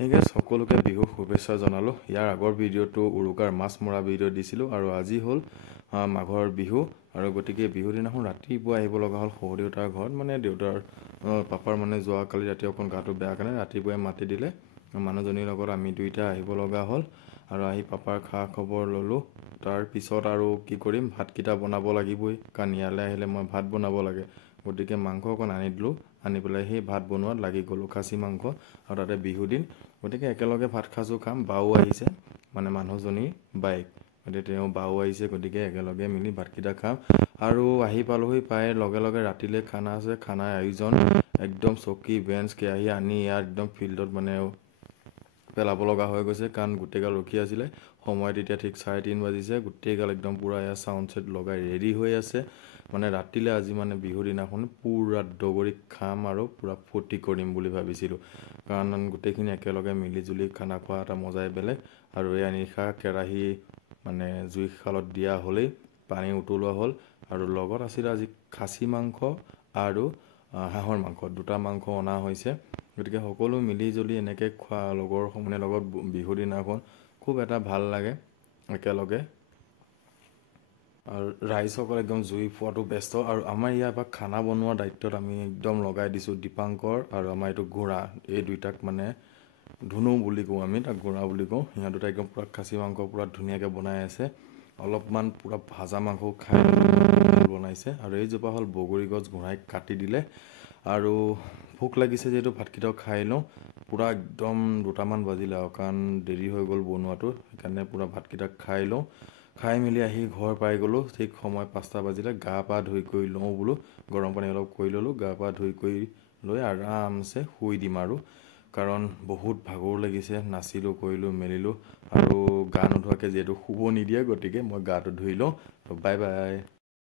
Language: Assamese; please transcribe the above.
Hey guys, সকলোকে বিহু শুভেচ্ছা জনালো। ইয়াৰ আগৰ ভিডিঅ'টো উৰুকাৰ মাছ মৰা ভিডিঅ' দিছিলোঁ আৰু আজি হ'ল মাঘৰ বিহু আৰু গতিকে বিহুৰ দিনাখন ৰাতিপুৱা আহিব লগা হ'ল শহুৰ দেউতাৰ ঘৰত মানে দেউতাৰ পাপাৰ মানে যোৱাকালি ৰাতি অকণ গাটো বেয়া কাৰণে ৰাতিপুৱাই মাতি দিলে মানুহজনীৰ লগত আমি দুইটা আহিব লগা হ'ল আৰু আহি পাপাৰ খা খবৰ ল'লোঁ। তাৰ পিছত আৰু কি কৰিম, ভাতকেইটা বনাব লাগিবই কাৰণ ইয়ালৈ আহিলে মই ভাত বনাব লাগে। গতিকে মাংস অকণ আনি দিলোঁ, আনি পেলাই সেই ভাত বনোৱাত লাগি গ'লোঁ, খাচী মাংস আৰু তাতে বিহু দিন। গতিকে একেলগে ভাত সাজো খাম। বাও আহিছে মানে মানুহজনীৰ বাইক, গতিকে তেওঁ বাও আহিছে, গতিকে একেলগে মিলি ভাতকেইটা খাম। আৰু আহি পালোহি পাই লগে লগে ৰাতিলৈ খানা আছে। খানাৰ আয়োজন একদম চকী বেঞ্চ কেৰাহী আনি ইয়াত একদম ফিল্ডত মানে পেলাব লগা হৈ গৈছে কাৰণ গোটেইগাল ৰখি আছিলে। সময় তেতিয়া ঠিক 3:30 বাজিছে। গোটেইগাল একদম পূৰা এয়া চাউণ্ড ছেট লগাই ৰেডি হৈ আছে মানে ৰাতিলৈ আজি মানে বিহুৰ দিনাখন পূৰা দগৰি খাম আৰু পূৰা ফূৰ্তি কৰিম বুলি ভাবিছিলোঁ কাৰণ গোটেইখিনি একেলগে মিলিজুলি খানা খোৱা এটা মজাই বেলেগ। আৰু এয়া নিশা কেৰাহী মানে জুই শালত দিয়া হ'লেই, পানী উতলোৱা হ'ল আৰু লগত আছিলে আজি খাচী মাংস আৰু হাঁহৰ মাংস, দুটা মাংস অনা হৈছে। গতিকে সকলো মিলিজুলি এনেকৈ খোৱা লগৰ সমনীয়াৰ লগত বিহুৰ দিনাখন খুব এটা ভাল লাগে একেলগে। আৰু ৰাইজসকল একদম জুই পোৱাটো ব্যস্ত আৰু আমাৰ ইয়াৰ পৰা খানা বনোৱাৰ দায়িত্বত আমি একদম লগাই দিছোঁ দীপাংকৰ আৰু আমাৰ এইটো ঘোঁৰা, এই দুইটাক মানে ধুনু বুলি কওঁ, আমি তাক ঘোঁৰা বুলি কওঁ। সিহঁত দুটা একদম পূৰা খাচী মাংস পূৰা ধুনীয়াকৈ বনাই আছে। অলপমান পূৰা ভাজা মাংস খাই বনাইছে আৰু এইজোপা হ'ল বগৰী গছ, ঘোঁৰাই কাটি দিলে আৰু ভোক লাগিছে যিহেতু ভাতকেইটাও খাই লওঁ। পূৰা একদম 2টামান বাজিলে আৰু কাৰণ দেৰি হৈ গ'ল বনোৱাটো, সেইকাৰণে পূৰা ভাতকেইটা খাই লওঁ। খাই মেলি আহি ঘৰ পাই গ'লোঁ, ঠিক সময় 5টা বাজিলে। গা পা ধুই কৰি লওঁ বোলো, গৰম পানী অলপ কৰি ল'লোঁ, গা পা ধুই কৰি লৈ আৰামছে শুই দিম আৰু কাৰণ বহুত ভাগৰ লাগিছে, নাচিলোঁ কৰিলোঁ মেলিলোঁ আৰু গা নোধোৱাকৈ যিহেতু শুব নিদিয়ে, গতিকে মই গাটো ধুই লওঁ। Bye bye.